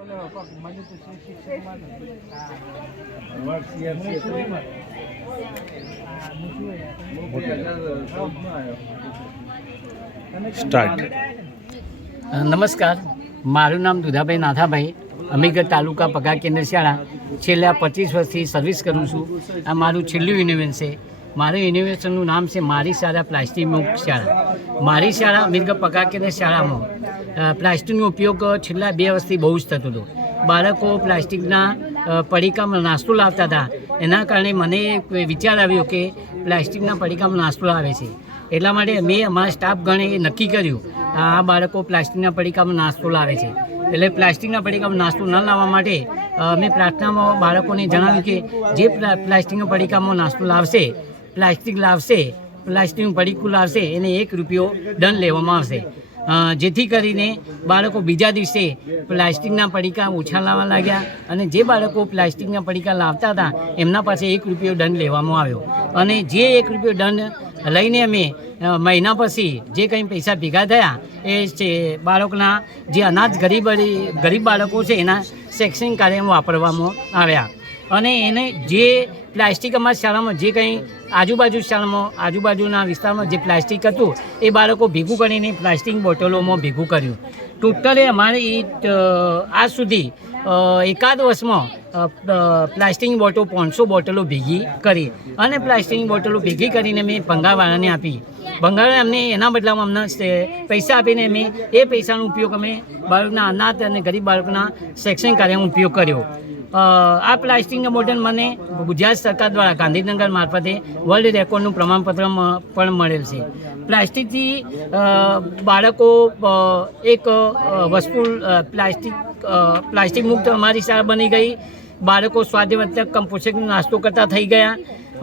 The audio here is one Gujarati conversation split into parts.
સ્ટાર્ટ. નમસ્કાર, મારું નામ દુધાભાઈ નાથાભાઈ, અમીગઢ તાલુકા પગાર કેન્દ્ર શાળા. છેલ્લા 25 વર્ષથી સર્વિસ કરું છું. આ મારું છેલ્લું યુનિવર્સિટી છે. મારું યુનિવર્સિટીનું નામ છે મારી શાળા પ્લાસ્ટિક મુક્ત શાળા. મારી શાળા અમીગઢ પગાર કેન્દ્ર શાળામાં પ્લાસ્ટિકનો ઉપયોગ છેલ્લા 2 વર્ષથી બહુ જ થતો હતો. બાળકો પ્લાસ્ટિકના પડીકામાં નાસ્તો લાવતા હતા. એના કારણે મને વિચાર આવ્યો કે પ્લાસ્ટિકના પડીકામાં નાસ્તો લાવે છે, એટલા માટે મેં અમારા સ્ટાફ ગણે નક્કી કર્યું આ બાળકો પ્લાસ્ટિકના પડીકામાં નાસ્તો લાવે છે, એટલે પ્લાસ્ટિકના પડીકામાં નાસ્તો ન લાવવા માટે મેં પ્રાર્થનામાં બાળકોને જણાવ્યું કે જે પ્લાસ્ટિકના પડીકામાં નાસ્તો લાવશે, પ્લાસ્ટિકનું પડીકું લાવશે એને ₹1 દંડ લેવામાં આવશે. જેથી કરીને બાળકો બીજા દિવસે પ્લાસ્ટિકના પડીકા ઓછા લાવવા લાગ્યા અને જે બાળકો પ્લાસ્ટિકના પડીકા લાવતા હતા એમના પાસે ₹1 દંડ લેવામાં આવ્યો. અને જે ₹1 દંડ લઈને અમે મહિના પછી જે કંઈ પૈસા ભેગા થયા એ બાળકોના જે અનાજ ગરીબ બાળકો છે એના શૈક્ષણિક કાર્યમાં વાપરવામાં આવ્યા. અને એને જે પ્લાસ્ટિક અમારી શાળામાં જે કંઈ આજુબાજુના વિસ્તારમાં જે પ્લાસ્ટિક હતું એ બાળકો ભેગું કરીને પ્લાસ્ટિક બોટલોમાં ભેગું કર્યું. ટોટલી અમારે આજ સુધી એકાદ વર્ષમાં પ્લાસ્ટિક બોટલ 500 બોટલો ભેગી કરી અને પ્લાસ્ટિક બોટલો ભેગી કરીને મેં ભંગારવાળાને આપી. ભંગારવાળા અમને એના બદલામાં અમને પૈસા આપીને અમે એ પૈસાનો ઉપયોગ અમે બાળકના અનાથ અને ગરીબ બાળકોના શૈક્ષણિક કાર્યમાં ઉપયોગ કર્યો. આ પ્લાસ્ટિકના બોટલ મને ગુજરાત સરકાર દ્વારા ગાંધીનગર મારફતે વર્લ્ડ રેકોર્ડનું પ્રમાણપત્ર પણ મળેલ છે. પ્લાસ્ટિકથી બાળકો એક વસ્તુ પ્લાસ્ટિક મુક્ત અમારી શાળા બની ગઈ. બાળકો સ્વાધ્યાય પોષકનો નાસ્તો કરતા થઈ ગયા.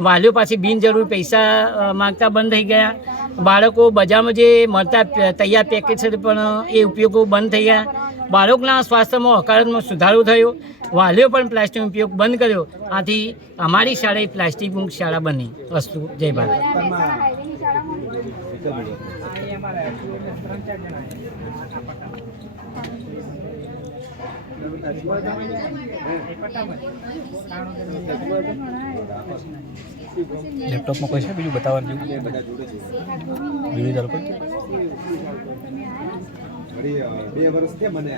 વાલીઓ પાછી બિનજરૂરી પૈસા માગતા બંધ થઈ ગયા. બાળકો બજારમાં જે મળતા તૈયાર પેકેજ છે પણ એ ઉપયોગો બંધ થઈ ગયા. બાળકના સ્વાસ્થ્યમાં હકારાત્મક સુધારો થયો. વાલીઓ પણ પ્લાસ્ટિકનો ઉપયોગ બંધ કર્યો. આથી અમારી શાળા એ પ્લાસ્ટિક મુક્ત શાળા બની. અસ્તુ. જય ભારત. લેપટોપમાં કોઈ છે બીજું બતાવવાનું વિડીયો ચાલુ કરી 2 વર્ષ કે મને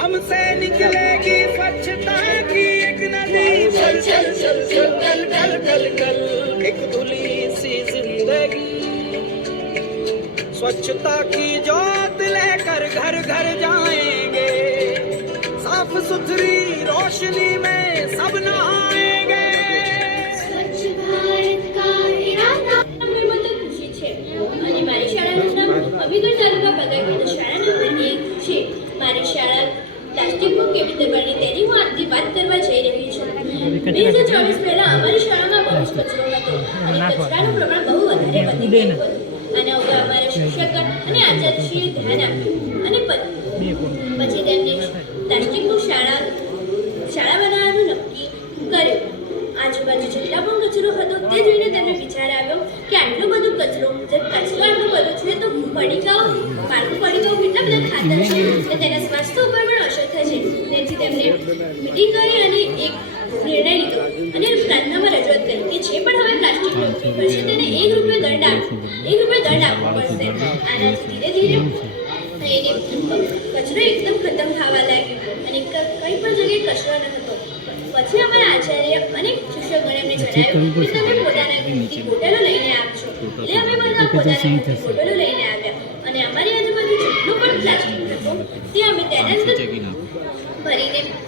हमसे निकलेगी स्वच्छता की एक नदी, चल चल चल चल कल कल कल कल एक धुली सी जिंदगी. स्वच्छता की जोत लेकर घर घर जाएंगे, साफ सुथरी रोशनी में सब नहाएंगे. स्वच्छ भारत का इरादा મને તો ખુશી છે અને મારી શાળાનું નામ અમીગઢ તાલુકા પગાર કેન્દ્ર શાળા નંબર 1 છે. મારી શાળા પ્લાસ્ટિક મુક્ત કેવી રીતે બની તેની હું આજથી વાત કરવા જઈ રહી છું. 2024 પહેલા અમારી શાળામાં બહુ જ કચરો હતો અને કચરાનું પ્રમાણ બહુ વધારે વધી ગયું હતું. આના ઉપર અમારા શિક્ષકગણ અને આચાર્યશ્રીએ ધ્યાન આપ્યું અને પછી તેમને પ્લાસ્ટિક મુક્ત શાળા બનાવવાનું નક્કી કર્યું. આજુબાજુ જેટલા પણ કચરો હતો તે જોઈને તેમને વિચાર આવ્યો કે આટલો બધો કચરો આટલો બધો છે તો પડીકાઓ કેટલા બધા ખાતા છે અને તેના સ્વાસ્થ્ય ઉપર પણ અસર થશે. તેથી તેમણે મીટિંગ કરી અને એક નિર્ણય લીધો અને પ્રાર્થનામાં રજૂઆત કરી કે જે પણ હવે પ્લાસ્ટિકનો ઉપયોગ કરશે તેને ₹1 દંડ આપવો પડશે. આનાથી ધીરે ધીરે એને કચરો એકદમ ખતમ થવા લાગ્યો અને કંઈ પણ જગ્યાએ કચરો ન હતો. પછી અમારા આચાર્ય અને શિક્ષકગણે એમને જણાવ્યું કે તમે પોતાના ઘરેથી બોટલો લઈને આપજો. એટલે અમે બધા પોતાના બોટલો લઈને આવ્યા અને અમારી આજુબાજુ જેટલું પણ પ્લાસ્ટિક હતું તે અમે તેના અંદર ભરીને